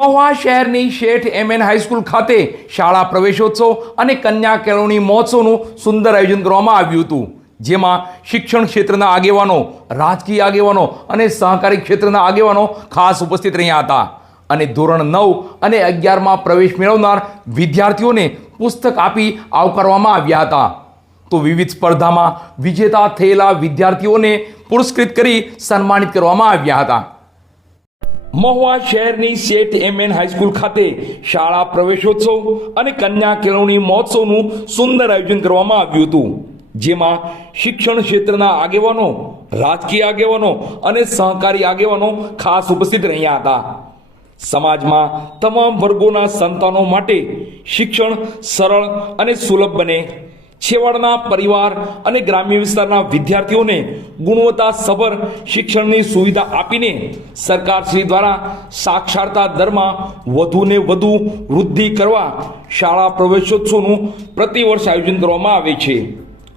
મહુવા શહેરની શેઠ MN high school ખાતે શાળા પ્રવેશોત્સવ અને કન્યા કેળવણી મહોત્સવનું સુંદર આયોજન કરવામાં આવ્યું હતું. જેમાં શિક્ષણ ક્ષેત્રના આગેવાનો, રાજકીય આગેવાનો અને સહકારી ક્ષેત્રના આગેવાનો ખાસ ઉપસ્થિત રહ્યા હતા. અને ધોરણ નવ અને અગિયારમાં પ્રવેશ મેળવનાર વિદ્યાર્થીઓને પુસ્તક આપી આવકારવામાં આવ્યા હતા. તો વિવિધ સ્પર્ધામાં વિજેતા થયેલા વિદ્યાર્થીઓને પુરસ્કૃત કરી સન્માનિત કરવામાં આવ્યા હતા. મહુવા શહેરની શેઠ એમ એન હાઈસ્કૂલ ખાતે શાળા પ્રવેશોત્સવ અને કન્યા કેળવણી મહોત્સવનું સુંદર આયોજન કરવામાં આવ્યું હતું. જેમાં શિક્ષણ ક્ષેત્રના આગેવાનો, રાજકીય આગેવાનો અને સહકારી આગેવાનો ખાસ ઉપસ્થિત રહ્યા હતા. સમાજમાં તમામ વર્ગોના સંતાનો માટે શિક્ષણ સરળ અને સુલભ બને. છેવાડાના પરિવાર અને ગ્રામ્ય વિસ્તારના વિદ્યાર્થીઓને ગુણવત્તા સભર શિક્ષણની સુવિધા આપીને સરકારશ્રી દ્વારા સાક્ષરતા દરમાં વધુને વધુ વૃદ્ધિ કરવા શાળા પ્રવેશોત્સવનું પ્રતિવર્ષ આયોજન કરવામાં આવે છે.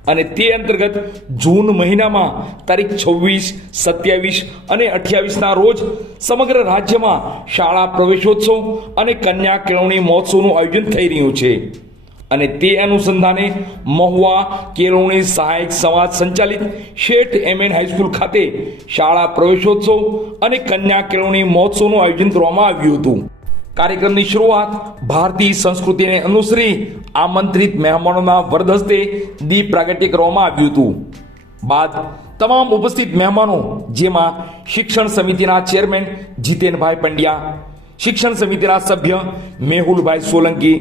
અને તે અંતર્ગત જૂન મહિનામાં તારીખ છવ્વીસ, સત્યાવીસ અને અઠ્યાવીસના રોજ સમગ્ર રાજ્યમાં શાળા પ્રવેશોત્સવ અને કન્યા કેળવણી મહોત્સવનું આયોજન થઈ રહ્યું છે. અને તે અનુસંધાને મહુવા કેળવણી સહાયક સમાજ સંચાલિત શેઠ એમ એન હાઈસ્કૂલ ખાતે શાળા પ્રવેશોત્સવ અને કન્યા કેળવણી મહોત્સવનું આયોજન કરવામાં આવ્યું હતું. કાર્યક્રમની શરૂઆત ભારતીય સંસ્કૃતિને અનુસરી આમંત્રિત મહેમાનોના વરદસ્તે દીપ પ્રાગટ્ય કરવામાં આવ્યું હતું. બાદ તમામ ઉપસ્થિત મહેમાનો, જેમાં શિક્ષણ સમિતિના ચેરમેન જીતેનભાઈ પંડ્યા, શિક્ષણ સમિતિના સભ્ય મેહુલભાઈ સોલંકી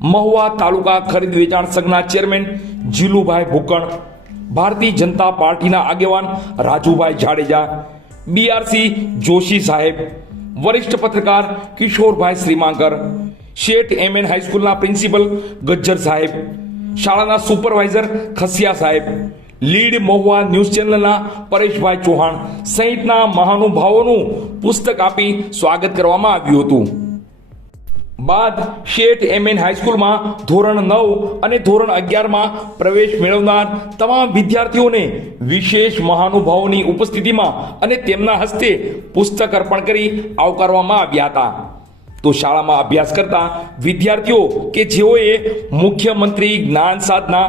મહુવા તાલુકા ખરીદ વેચાણ સંઘના ચેરમેન જીલુભાઈ ભૂકણ, ભારતીય જનતા પાર્ટીના આગેવાન રાજુભાઈ જાડેજા બીઆરસી જોશી સાહેબ, વરિષ્ઠ પત્રકાર કિશોરભાઈ શ્રીમાંકર શેઠ એમ એન હાઈસ્કૂલના પ્રિન્સિપલ ગજ્જર સાહેબ, શાળાના સુપરવાઇઝર ખસિયા સાહેબ, લીડ મહુવા ન્યૂઝ ચેનલના પરેશભાઈ ચૌહાણ સહિતના મહાનુભાવોનું પુસ્તક આપી સ્વાગત કરવામાં આવ્યું હતું. બાદ શેઠ એમ એન હાઈસ્કૂલમાં ધોરણ નવ અને ધોરણ અગિયારમાં પ્રવેશ મેળવનાર તમામ વિદ્યાર્થીઓને વિશેષ મહાનુભાવોની ઉપસ્થિતિમાં અને તેમના હસ્તે પુસ્તક અર્પણ કરી આવકારવામાં આવ્યા હતા. તો શાળામાં અભ્યાસ કરતા વિદ્યાર્થીઓ કે જેઓએ મુખ્યમંત્રી જ્ઞાન સાધના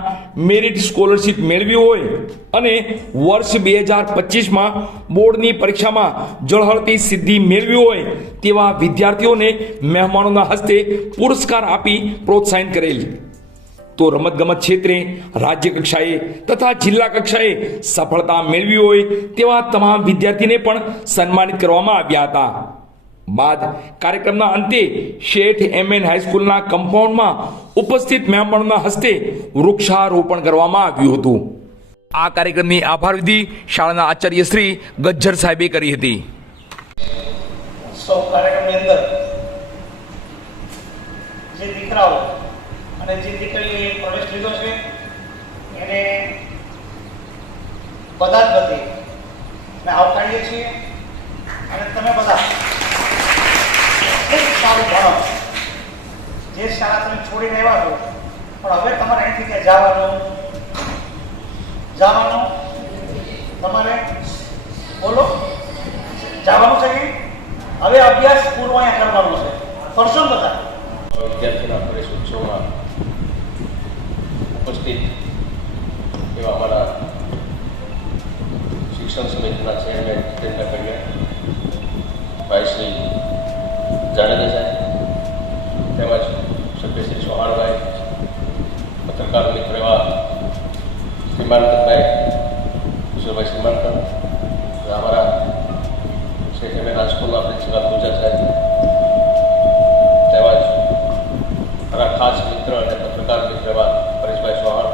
મેરિટ સ્કોલરશીપ મેળવી હોય અને વર્ષ બે હજાર પચીસમાં બોર્ડની પરીક્ષામાં જળહળતી સિદ્ધિ મેળવી હોય તેવા વિદ્યાર્થીઓને મહેમાનોના હસ્તે પુરસ્કાર આપી પ્રોત્સાહિત કરેલ. તો રમતગમત ક્ષેત્રે રાજ્ય કક્ષાએ તથા જિલ્લા કક્ષાએ સફળતા મેળવી હોય તેવા તમામ વિદ્યાર્થીને પણ સન્માનિત કરવામાં આવ્યા હતા. બાદ કાર્યક્રમના અંતે શેઠ એમ એન હાઈસ્કૂલના કમ્પાઉન્ડમાં ઉપસ્થિત મહેમાનોના હસ્તે વૃક્ષારોપણ કરવામાં આવ્યું હતું. આ કાર્યક્રમની આભાર વિધિ શાળાના આચાર્ય શ્રી ગજ્જર સાહેબે કરી હતી. બધા જ વતી આવકારીએ છીએ અને તમે બધા સારું ભણો જે શાળા તમે છોડીને આવ્યા છો, પણ હવે તમારે અહીંથી ત્યાં જવાનું? જવાનું? તમારે? બોલો. જવાનું છે કે હવે અભ્યાસ પૂર્વ અહીંયા કરવાનો છે. કરશો બધા. વિદ્યાર્થીના પ્રવેશ ઉત્સવમાં ઉપસ્થિત એવા અમારા શિક્ષણ સમિતિના ચેરમેન જીતેન્દ્ર કડિયા ભાઈ શ્રી જાડેજા સાહેબ તેમજ સભ્ય શ્રી ચૌહાણભાઈ પત્રકાર મિત્ર એવા શ્રીમાનકરભાઈ કિશોરભાઈ શ્રીમાનકર અને અમારા શેખ એમ રાજસ્કૂલના પ્રિન્સિપાલ ગુજર સાહેબ તેમજ મારા ખાસ મિત્ર અને પત્રકાર મિત્ર એવા પરેશભાઈ ચૌહાણ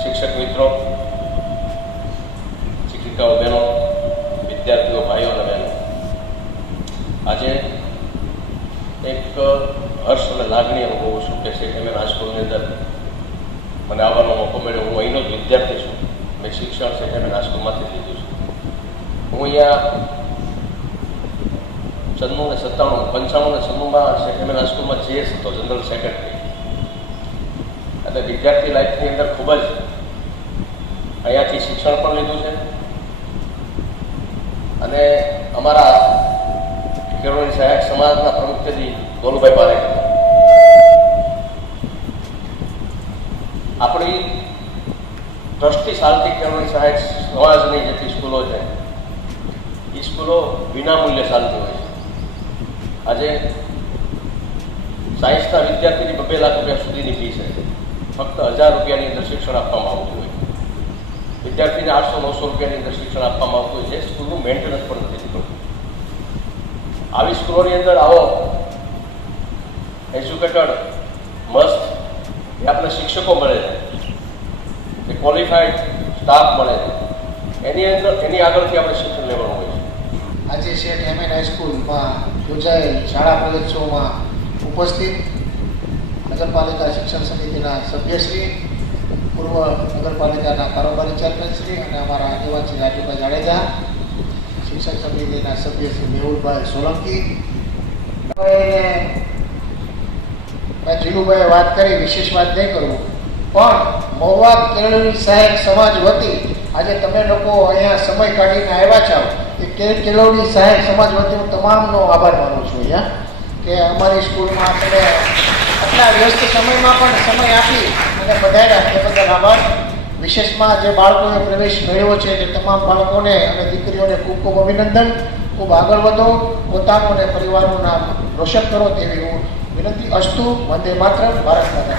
શિક્ષક મિત્રો શિક્ષિકાઓ બહેનો વિદ્યાર્થીઓ, ભાઈઓ અને બહેનો. આજે એક હર્ષ અને લાગણી અનુભવું છું કે શેખ એમ રાજસ્કૂલની અંદર મને આવવાનો મોકો મળ્યો. હું અહીંનો જ વિદ્યાર્થી છું. મેં શિક્ષણ શેખ એમ લીધું છું. હું અહીંયા છન્નું ને સત્તાણું, પંચાણું ને છન્નુંમાં શેખ એમ રાજસ્કૂલમાં જીએસ હતો, જનરલ સેક્રેટરી. એટલે વિદ્યાર્થી લાઈફની અંદર ખૂબ જ અહીંયાથી શિક્ષણ પણ લીધું છે. અને અમારા કેળવણી સહાયક સમાજના પ્રમુખ તરીકે ગોલુભાઈ પારેખ. આપણી ટ્રસ્ટી શાંતિ કેળવણી સહાયક સમાજની જેટલી સ્કૂલો છે એ સ્કૂલો વિનામૂલ્યે ચાલતી હોય છે. આજે સાયન્સના વિદ્યાર્થીની બબે લાખ રૂપિયા સુધીની ફી છે. ફક્ત હજાર રૂપિયાની અંદર શિક્ષણ આપવામાં આવતું હોય વિદ્યાર્થીને આઠસો, નવસો રૂપિયાની અંદર શિક્ષણ આપવામાં આવતું છે. સ્કૂલનું મેન્ટેનન્સ પણ નથી થતું. આવી સ્કૂલોની અંદર આવો. એજ્યુકેટેડ મસ્ત એ આપણે શિક્ષકો મળે છે. એ ક્વોલિફાઈડ સ્ટાફ મળે છે. એની અંદર, એની આગળથી આપણે શિક્ષણ લેવાનું હોય છે. આજે શેઠ એમ એન હાઈસ્કૂલમાં યોજાયેલ શાળા પ્રવેશોત્સવમાં ઉપસ્થિત નગરપાલિકા શિક્ષણ સમિતિના સભ્યશ્રી પૂર્વ નગરપાલિકાના કારોબારી ચેરમેનશ્રી અને અમારા આગેવાન રાજુભાઈ જાડેજા, શિક્ષક સમિતિના સભ્ય શ્રી મેહુલભાઈ સોલંકી. જીલુભાઈએ વાત કરી, વિશેષ વાત નહીં કરું. પણ મહુવા કેળવણી સહાયક સમાજ વતી આજે તમે લોકો અહીંયા સમય કાઢીને આવ્યા છો. એ કેળવણી સહાયક સમાજ વતી હું તમામનો આભાર માનું છું અહીંયા, કે અમારી સ્કૂલમાં તમે આટલા વ્યસ્ત સમયમાં પણ સમય આપી અને પધાર્યા તે બદલ આભાર. વિશેષમાં જે બાળકોએ પ્રવેશ મેળવ્યો છે જે તમામ બાળકોને અને દીકરીઓને ખૂબ ખૂબ અભિનંદન. ખૂબ આગળ વધો, પોતાનું અને પરિવારનું નામ રોશન કરો તેવી હું વિનંતી અસ્તુ. વંદે માત્ર ભારત માતા